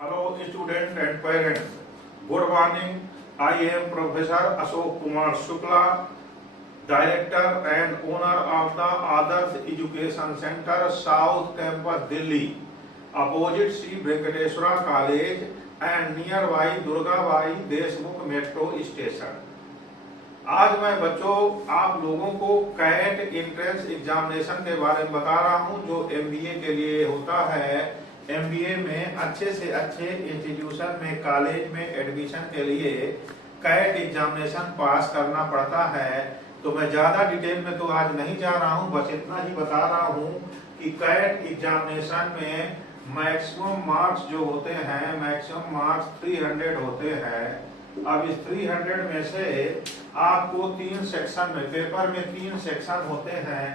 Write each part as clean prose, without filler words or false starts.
Hello, students and parents. Good morning. I am Professor Ashok Kumar Shukla, Director and owner of the Adarsh Education Center, South Campus, Delhi, opposite Sri Venkateswara College and nearby Durgabai Deshmukh Metro Station. आज मैं बच्चों आप लोगों को cat entrance examination के बारे में बता रहा हूं जो एमबीए के लिए होता है। एमबीए में अच्छे से अच्छे इंस्टीट्यूशन में कॉलेज में एडमिशन के लिए कैट एग्जामिनेशन पास करना पड़ता है। तो मैं ज्यादा डिटेल में तो आज नहीं जा रहा हूं, बस इतना ही बता रहा हूं कि कैट एग्जामिनेशन में मैक्सिमम मार्क्स जो होते हैं, मैक्सिमम मार्क्स 300 होते हैं। अब इस 300 में से आपको 3 सेक्शन में, पेपर में 3 सेक्शन होते हैं।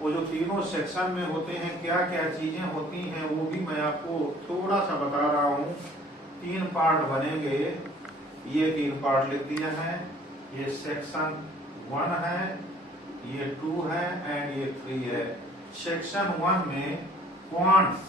वो जो तीनों सेक्शन में होते हैं क्या क्या चीजें होती हैं वो भी मैं आपको थोड़ा सा बता रहा हूँ। 3 पार्ट बनेंगे, ये 3 पार्ट लिख दिया है। ये सेक्शन 1 है, ये 2 है एंड ये 3 है। सेक्शन 1 में क्वांट्स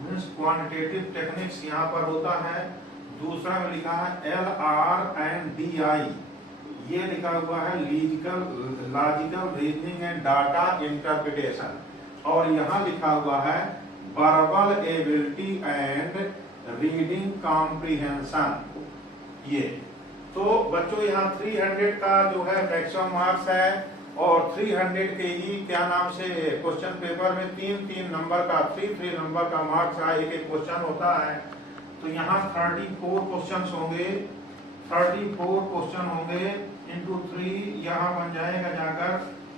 मीन्स क्वांटिटेटिव टेक्निक्स यहाँ पर होता है। दूसरा में लिखा है LR एंड DI, ये लिखा हुआ है logical reasoning and data interpretation, और यहाँ लिखा हुआ है verbal ability and reading comprehension. ये तो बच्चों यहाँ 300 का जो है मैक्सिमम मार्क्स है, और 300 के ही क्या नाम से क्वेश्चन पेपर में 3 नंबर का 3 नंबर का मार्क्स का एक क्वेश्चन होता है। तो यहाँ 34 क्वेश्चन होंगे, 34 क्वेश्चन होंगे इंटू 3, यहाँ बन जाएगा जाकर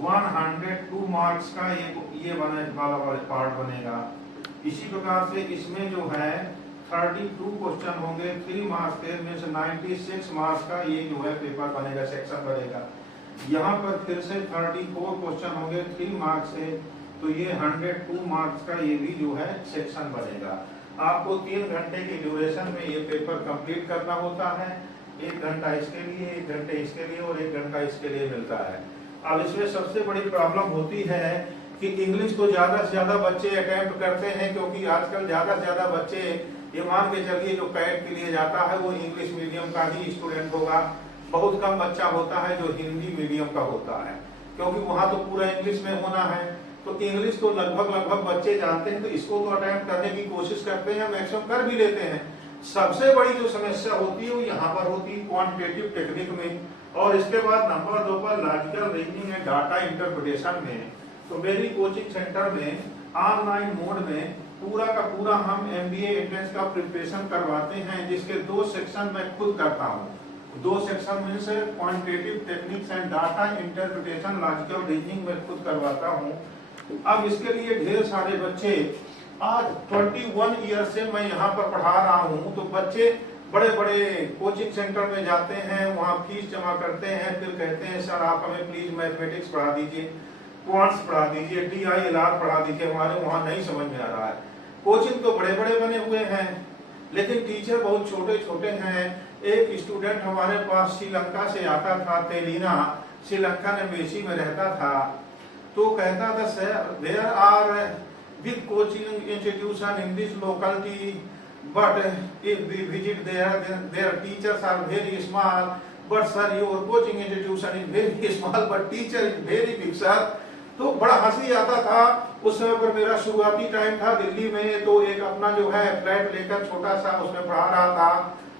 102 मार्क्स का ये बने वाला पार्ट बनेगा। इसी प्रकार से इसमें जो है 32 क्वेश्चन होंगे 3 मार्क्स के, में से 96 मार्क्स का ये जो है पेपर बनेगा, सेक्शन बनेगा। यहाँ पर फिर से 34 क्वेश्चन होंगे 3 मार्क्स से, तो ये 102 मार्क्स का ये भी जो है सेक्शन बनेगा। आपको 3 घंटे की ड्यूरेशन में ये पेपर कंप्लीट करना होता है। 1 घंटा इसके लिए, 1 घंटे इसके लिए और 1 घंटा इसके लिए मिलता है। अब इसमें सबसे बड़ी प्रॉब्लम होती है कि इंग्लिश को ज्यादा से ज्यादा बच्चे अटेम्प्ट करते हैं, क्योंकि आजकल ज्यादा से ज्यादा बच्चे ये मान के चलिए जो कैट के लिए जाता है वो इंग्लिश मीडियम का ही स्टूडेंट होगा। बहुत कम बच्चा होता है जो हिंदी मीडियम का होता है, क्योंकि वहां तो पूरा इंग्लिश में होना है। तो इंग्लिश तो लगभग बच्चे जानते हैं, तो इसको तो अटेम्प्ट करने की कोशिश करते हैं, मैक्सिमम कर भी लेते हैं। सबसे बड़ी जो समस्या होती है वो यहाँ पर होती है क्वांटिटेटिव टेक्निक में, और इसके बाद नंबर 2 पर logical reasoning and data interpretation में। तो मेरी कोचिंग सेंटर में ऑनलाइन मोड में पूरा का पूरा हम एमबीए एंट्रेंस का प्रिपरेशन करवाते हैं, जिसके 2 सेक्शन मैं खुद करता हूँ। 2 सेक्शन में से quantitative techniques and data interpretation logical reasoning में खुद करवाता हूँ। अब इसके लिए ढेर सारे बच्चे, आज 21 ईयर से मैं यहाँ पर पढ़ा रहा हूँ, तो बच्चे बड़े बड़े कोचिंग सेंटर में जाते हैं, वहाँ फीस जमा करते हैं, फिर कहते हैं सर आप हमें प्लीज मैथमेटिक्स पढ़ा दीजिए, क्वांट्स पढ़ा दीजिए, DI LR पढ़ा दीजिए, हमारे वहाँ नहीं समझ में आ रहा है। कोचिंग तो बड़े बड़े बने हुए हैं, लेकिन टीचर बहुत छोटे छोटे हैं। एक स्टूडेंट हमारे पास श्रीलंका से आता था, तेलीना, श्रीलंका ने मेसी में रहता था। तो कहता था sir there are big coaching institution in this locality, but if we visit their teachers are very small, but sir your coaching institution is very small but teacher is very big sir. तो बड़ा हंसी आता था। उस समय पर मेरा शुरुआती टाइम था दिल्ली में, तो एक अपना जो है फ्लैट लेकर छोटा सा उसमें पढ़ा रहा था।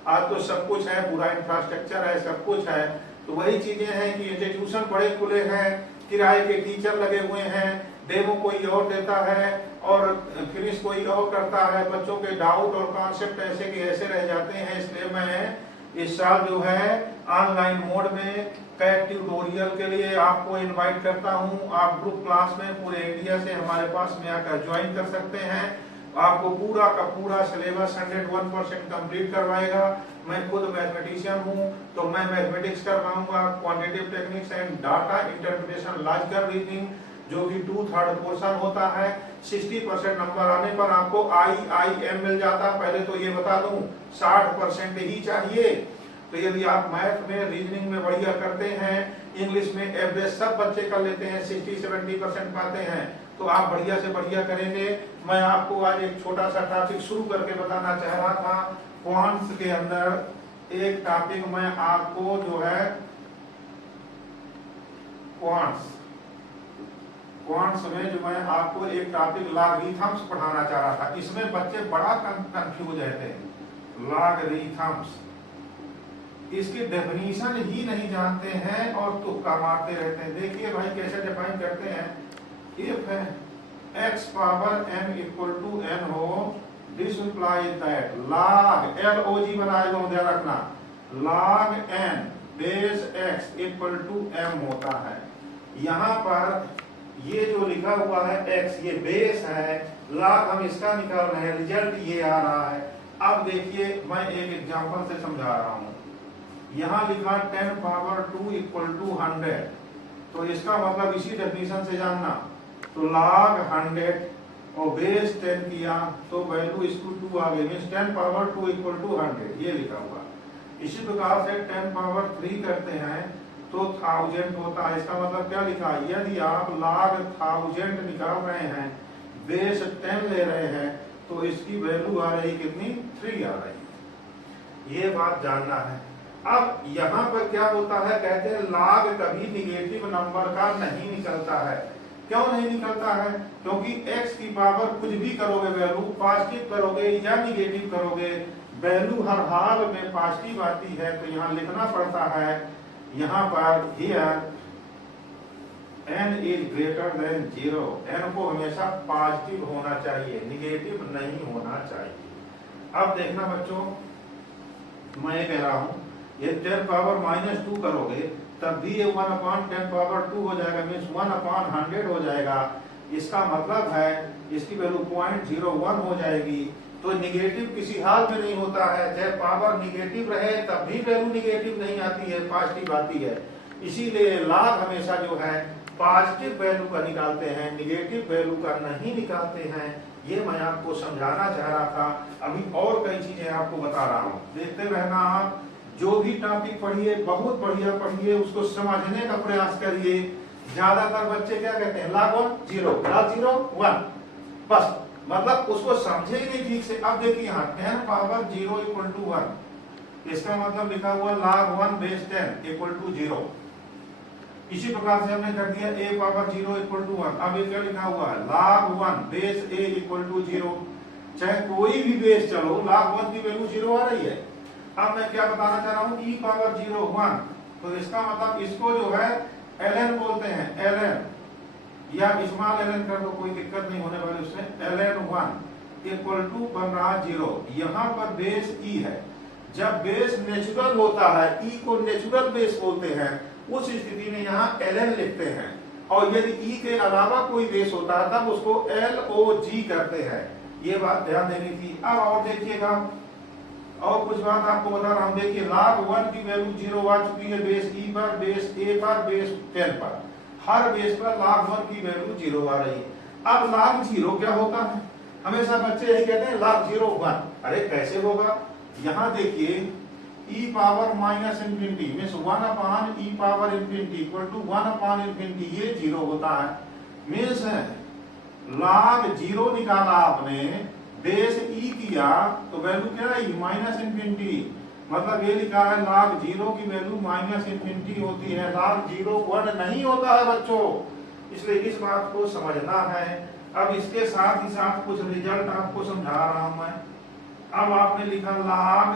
आज तो सब कुछ है, पूरा इंफ्रास्ट्रक्चर है, सब कुछ है। तो वही चीजें हैं कि इंस्टीट्यूशन बड़े खुले हैं, किराए के टीचर लगे हुए हैं, डेमो कोई और देता है और फिनिश कोई और करता है। बच्चों के डाउट और कॉन्सेप्ट ऐसे के ऐसे रह जाते हैं। इसलिए मैं इस साल जो है ऑनलाइन मोड में कैट ट्यूटोरियल के लिए आपको इनवाइट करता हूं। आप ग्रुप क्लास में पूरे इंडिया से हमारे पास में आकर ज्वाइन कर सकते हैं। आपको पूरा का पूरा सिलेबस 101% कंप्लीट करवाएगा। मैं खुद मैथमेटिशियन हूँ, तो मैं मैथमेटिक्स करवाऊंगा, quantitative techniques and data interpretation logical reasoning, जो कि 2/3 पोर्शन होता है। 60% नंबर आने पर आपको IIM मिल जाता है। पहले तो ये बता दूं 60% ही चाहिए। तो तो यदि आप मैथ में, रीजनिंग में बढ़िया करते हैं, इंग्लिश में एवरेज सब बच्चे कर लेते हैं, 60-70% पाते हैं, तो आप बढ़िया से बढ़िया करेंगे। मैं आपको आज एक छोटा सा टॉपिक शुरू करके बताना चाह रहा था। क्वांट्स के अंदर एक टॉपिक मैं आपको जो है क्वांट्स में जो मैं आपको एक टॉपिक लॉगरिथम्स पढ़ाना चाह रहा था। इसमें बच्चे बड़ा कंफ्यूज रहते हैं। लॉगरिथम्स, इसकी डेफिनेशन ही नहीं जानते हैं और तुक्का मारते रहते हैं। देखिए भाई कैसे डिफाइन करते हैं। If x power m equal to n हो, this implies that log LOG बनाए दो, ध्यान रखना, log n base x equal to m होता है। यहाँ पर ये जो लिखा हुआ है x, ये बेस है, log हम इसका निकाल रहे हैं, रिजल्ट ये आ रहा है। अब देखिए मैं एक एग्जांपल से समझा रहा हूँ। यहाँ लिखा 10 पावर 2 इक्वल टू 100, तो इसका मतलब इसी डेफिनेशन से जानना, तो log 100 और बेस 10 किया तो वैल्यू इसको 2 आ गई, मींस 10 पावर 2 इक्वल टू 100, ये लिखा हुआ। इसी प्रकार से 10 पावर 3 करते हैं तो 1000 होता है। इसका मतलब क्या लिखा, यदि आप log 1000 निकाल रहे हैं, बेस 10 ले रहे हैं, तो इसकी वैल्यू आ रही कितनी, 3 आ रही। ये बात जानना है। अब यहाँ पर क्या होता है, कहते हैं log कभी निगेटिव नंबर का नहीं निकलता है। क्यों नहीं निकलता है, क्योंकि x की पावर कुछ भी करोगे वैल्यू, पॉजिटिव करोगे या निगेटिव करोगे, वैल्यू हर हाल में पॉजिटिव आती है। तो यहाँ लिखना पड़ता है, यहाँ पर here n is greater than 0, n को हमेशा पॉजिटिव होना चाहिए, निगेटिव नहीं होना चाहिए। अब देखना बच्चों, मैं कह रहा हूं ये 10 पावर -2 करोगे तब भी ये 1/10 पावर 2 हो जाएगा, मीन्स 1/100 हो जाएगा। इसका मतलब है इसकी वैल्यू 0.01 हो जाएगी। तो निगेटिव किसी हाल में नहीं होता है, चाहे पावर निगेटिव रहे तब भी वैल्यू निगेटिव नहीं आती है, पॉजिटिव आती है। इसीलिए log हमेशा जो है पॉजिटिव वैल्यू का निकालते हैं, निगेटिव वैल्यू का नहीं निकालते हैं। ये मैं आपको समझाना चाह रहा था। अभी और कई चीजें आपको बता रहा हूँ, देखते रहना। आप जो भी टॉपिक पढ़िए बहुत बढ़िया पढ़िए, उसको समझने का प्रयास करिए। ज्यादातर बच्चे क्या कहते हैं, log 1 0, log 0 1, बस मतलब उसको समझे ही नहीं ठीक से। अब देखिए यहाँ 10 पावर 0 इक्वल टू 1, इसका मतलब लिखा हुआ log 1 बेस 10 इक्वल टू 0। इसी प्रकार से हमने कर दिया a पावर 0 इक्वल टू 1। अब ये क्या लिखा हुआ है, log 1 base a equal to 0। चाहे कोई भी बेस चलो, log 1 की वैल्यू 0 आ रही है। अब मैं क्या बताना चाह रहा हूँ, e पावर 0 1, तो इसका मतलब इसको जो है ln बोलते हैं, ln या स्मॉल ln कर दो, कोई दिक्कत नहीं होने वाली उसमें। ln 1 इक्वल टू बन रहा 0। यहाँ पर बेस e है। जब बेस नेचुरल होता है, e को नेचुरल बेस बोलते हैं, उस स्थिति में यहाँ ln लिखते हैं। और यदि e के अलावा कोई बेस होता है तब उसको log करते हैं। ये बात ध्यान देनी थी। अब और देखिएगा, और कुछ बात आपको बता रहा हूं। देखिए log 1 की वैल्यू 0 आ चुकी है, बेस e पर, बेस a पर, बेस 10 पर। हर बेस पर log 1 की वैल्यू 0 आ रही है। अब log 0 क्या होता है, हमेशा बच्चे यही कहते हैं log 0 1। अरे कैसे होगा, यहाँ देखिए e power minus infinity means 1 e power infinity equal to 1 infinity, ये 0 होता है। मीन्स log 0 निकाला आपने, बेस e किया तो वैल्यू क्या रही, माइनस इंफिनिटी। मतलब ये लिखा है log 0 की वैल्यू माइनस इंफिनिटी होती है, log 0 1 नहीं होता है बच्चों। इसलिए इस बात को समझना है। अब इसके साथ ही साथ कुछ रिजल्ट आपको समझा रहा हूं मैं। अब आपने लिखा log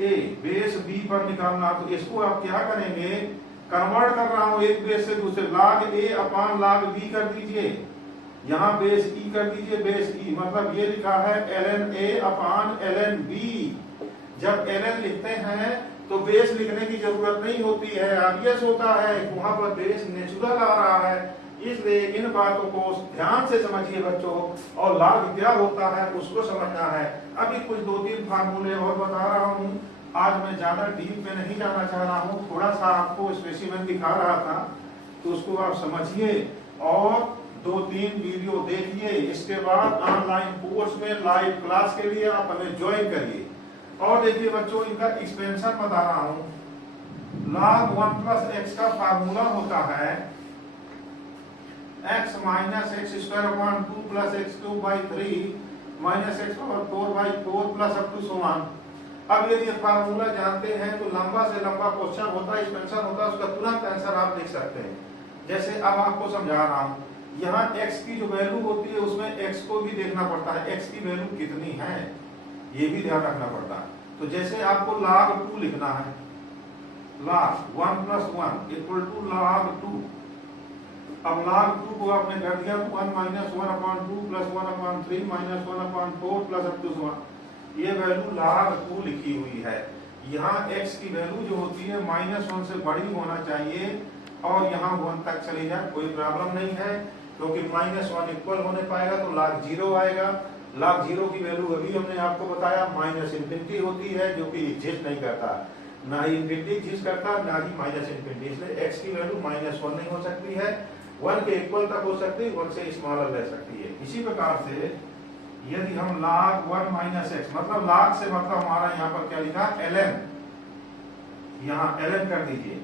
a बेस b पर निकालना, तो इसको आप क्या करेंगे, कन्वर्ट कर रहा हूं एक बेस से दूसरे, log a upon log b कर दीजिए। यहाँ बेस e कर दीजिए, बेस e मतलब ये लिखा है ln a upon ln b। जब ln लिखते हैं तो बेस लिखने की जरूरत नहीं होती है, ऑब्वियस होता है, वहां पर बेस नेचुरल आ रहा है। इसलिए इन बातों को ध्यान से समझिए बच्चों, और log क्या होता है उसको समझना है। अभी कुछ 2-3 फार्मूले और बता रहा हूँ। आज मैं ज्यादा डीप में नहीं जाना चाह रहा हूँ, थोड़ा सा आपको स्पेसिमेन दिखा रहा था, तो उसको आप समझिए और 2-3 वीडियो देखिए। इसके बाद ऑनलाइन कोर्स में लाइव क्लास के लिए आप हमें ज्वाइन करिए। और देखिए बच्चों, इनका एक्सपेंशन बता रहा हूं। log 1 प्लस एक्स का फार्मूला होता है x minus x square upon 2 plus x cube by 3 minus x power 4 by 4 plus up to so on. अब यदि फार्मूला जानते हैं तो लंबा से लंबा क्वेश्चन होता है, एक्सपेंशन होता है, उसका तुरंत आंसर आप लिख सकते हैं। जैसे अब आपको समझा रहा हूं, यहाँ x की जो वैल्यू होती है उसमें x को भी देखना पड़ता है, x की वैल्यू कितनी है ये भी ध्यान रखना पड़ता है। तो जैसे आपको log 2 लिखना है, log 1 plus 1 equal to log 2। अब log 2 को आपने कर दिया तो 1 minus 1 upon 2 plus 1 upon 3 minus 1 upon 4 plus up to 1। ये वैल्यू log 2 लिखी हुई है। यहाँ x की वैल्यू जो होती है -1 से बड़ी होना चाहिए और यहाँ 1 तक चली जाए, कोई प्रॉब्लम नहीं है, क्योंकि -1 इक्वल होने पाएगा तो log 0 आएगा। log 0 की वैल्यू अभी हमने आपको बताया -इंफिनिटी होती है, जो कि एग्जिस्ट नहीं करता, ना ही इंफिनिटी एग्जिस्ट करता, ना ही -इंफिनिटी। इसलिए x की वैल्यू -1 नहीं हो सकती है, 1 के इक्वल तक हो सकती है, 1 से स्मॉलर रह सकती है। इसी प्रकार से यदि हम log 1 माइनस एक्स, मतलब log से मतलब हमारा यहाँ पर क्या लिखा ln, यहाँ ln कर दीजिए,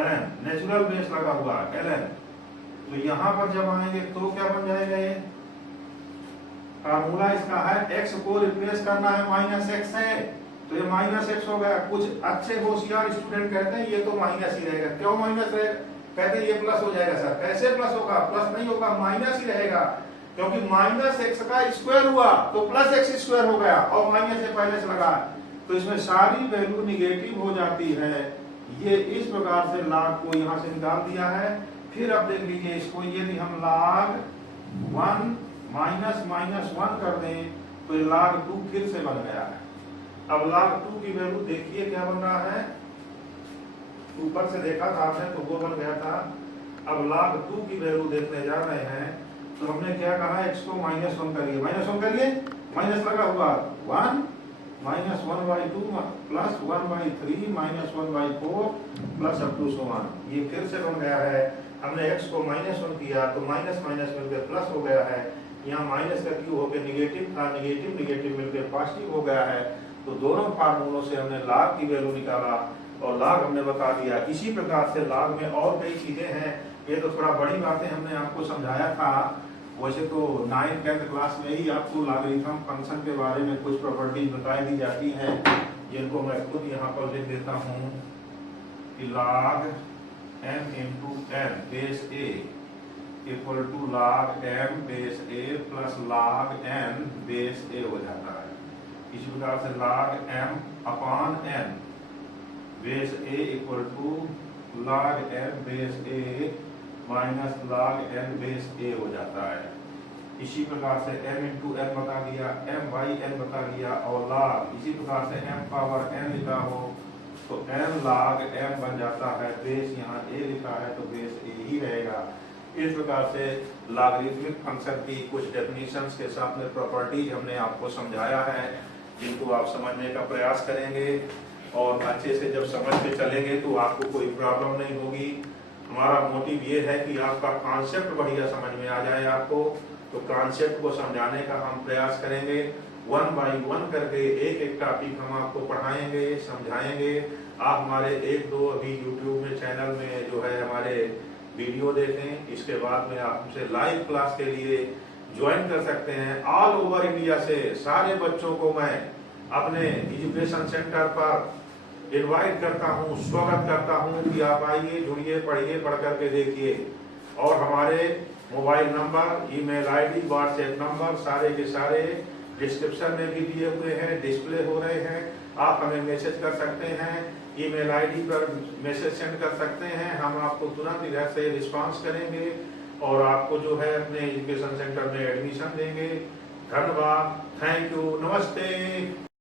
ln नेचुरल बेस लगा हुआ ln। तो यहाँ पर जब आएंगे तो क्या बन जाएगा, ये फार्मूला इसका है x को रिप्लेस करना है -x से, तो ये -x हो गया। कुछ अच्छे होशियार स्टूडेंट कहते हैं ये तो माइनस ही रहेगा। क्यों माइनस रहेगा, कहते हैं ये प्लस हो जाएगा। सर कैसे प्लस होगा, प्लस नहीं होगा, माइनस ही रहेगा, क्योंकि -x का स्क्वायर हुआ तो +x स्क्वायर हो गया और माइनस से पहले से लगा, तो इसमें सारी वैल्यू निगेटिव हो जाती है। ये इस प्रकार से log को यहाँ से निकाल दिया है। फिर अब देख लीजिए इसको, यदि हम log 1 माइनस -1 कर दें तो ये log 2 फिर से बन गया है। अब log 2 की वैल्यू देखिए क्या बन रहा है, ऊपर से देखा था आपने तो वो बन गया था। अब log 2 की वैल्यू देखने जा रहे हैं तो हमने क्या कहा, x को -1 करिए, -1 करिए, माइनस लगा हुआ 1 -1/2 plus 1/3 -1/4 plus up to so on. ये फिर से बन गया है। हमने x को -1 किया तो माइनस माइनस मिलकर प्लस हो गया है। यहाँ माइनस का क्यू होकर निगेटिव था, निगेटिव निगेटिव मिलकर पॉजिटिव हो गया है। तो दोनों फार्मूलों से हमने log की वैल्यू निकाला और log हमने बता दिया। इसी प्रकार से log में और कई चीजें हैं, ये तो थोड़ा बड़ी बातें हमने आपको समझाया था। वैसे तो 9th 10th क्लास में ही आपको लॉगरिथम फंक्शन के बारे में कुछ प्रॉपर्टीज बताई दी जाती है, जिनको मैं खुद यहाँ पर लिख देता हूँ कि log m into n base a equal to log m base a plus log n base a हो जाता है। इसी प्रकार से log m upon n base a equal to log m base a minus log n base a हो जाता है। इसी प्रकार से m इंटू n बता दिया, m बाई n बता दिया, और log इसी प्रकार से m पावर n लिखा हो तो n log m बन जाता है। बेस यहाँ a लिखा है तो बेस a ही रहेगा। इस प्रकार से लॉगरिथमिक फंक्शन की कुछ डेफिनेशंस के साथ में प्रॉपर्टीज हमने आपको समझाया है, जिनको आप समझने का प्रयास करेंगे और अच्छे से जब समझ के चलेंगे तो आपको कोई प्रॉब्लम नहीं होगी। हमारा मोटिव ये है कि आपका कॉन्सेप्ट बढ़िया समझ में आ जाए आपको, तो कॉन्सेप्ट को समझाने का हम प्रयास करेंगे। 1 बाई 1 करके एक एक टॉपिक हम आपको पढ़ाएंगे, समझाएंगे। आप हमारे 1-2 अभी यूट्यूब में चैनल में जो है हमारे वीडियो देखें, इसके बाद में आप हमसे लाइव क्लास के लिए ज्वाइन कर सकते हैं। ऑल ओवर इंडिया से सारे बच्चों को मैं अपने एजुकेशन सेंटर पर इनवाइट करता हूँ, स्वागत करता हूँ कि आप आइए, जुड़िए, पढ़िए, पढ़ करके देखिए। और हमारे mobile number, email ID, WhatsApp number सारे के सारे डिस्क्रिप्शन में भी दिए हुए हैं, डिस्प्ले हो रहे हैं। आप हमें मैसेज कर सकते हैं, ईमेल आईडी पर मैसेज सेंड कर सकते हैं, हम आपको तुरंत इधर से रिस्पांस करेंगे और आपको जो है अपने एजुकेशन सेंटर में एडमिशन देंगे। धन्यवाद, थैंक यू, नमस्ते।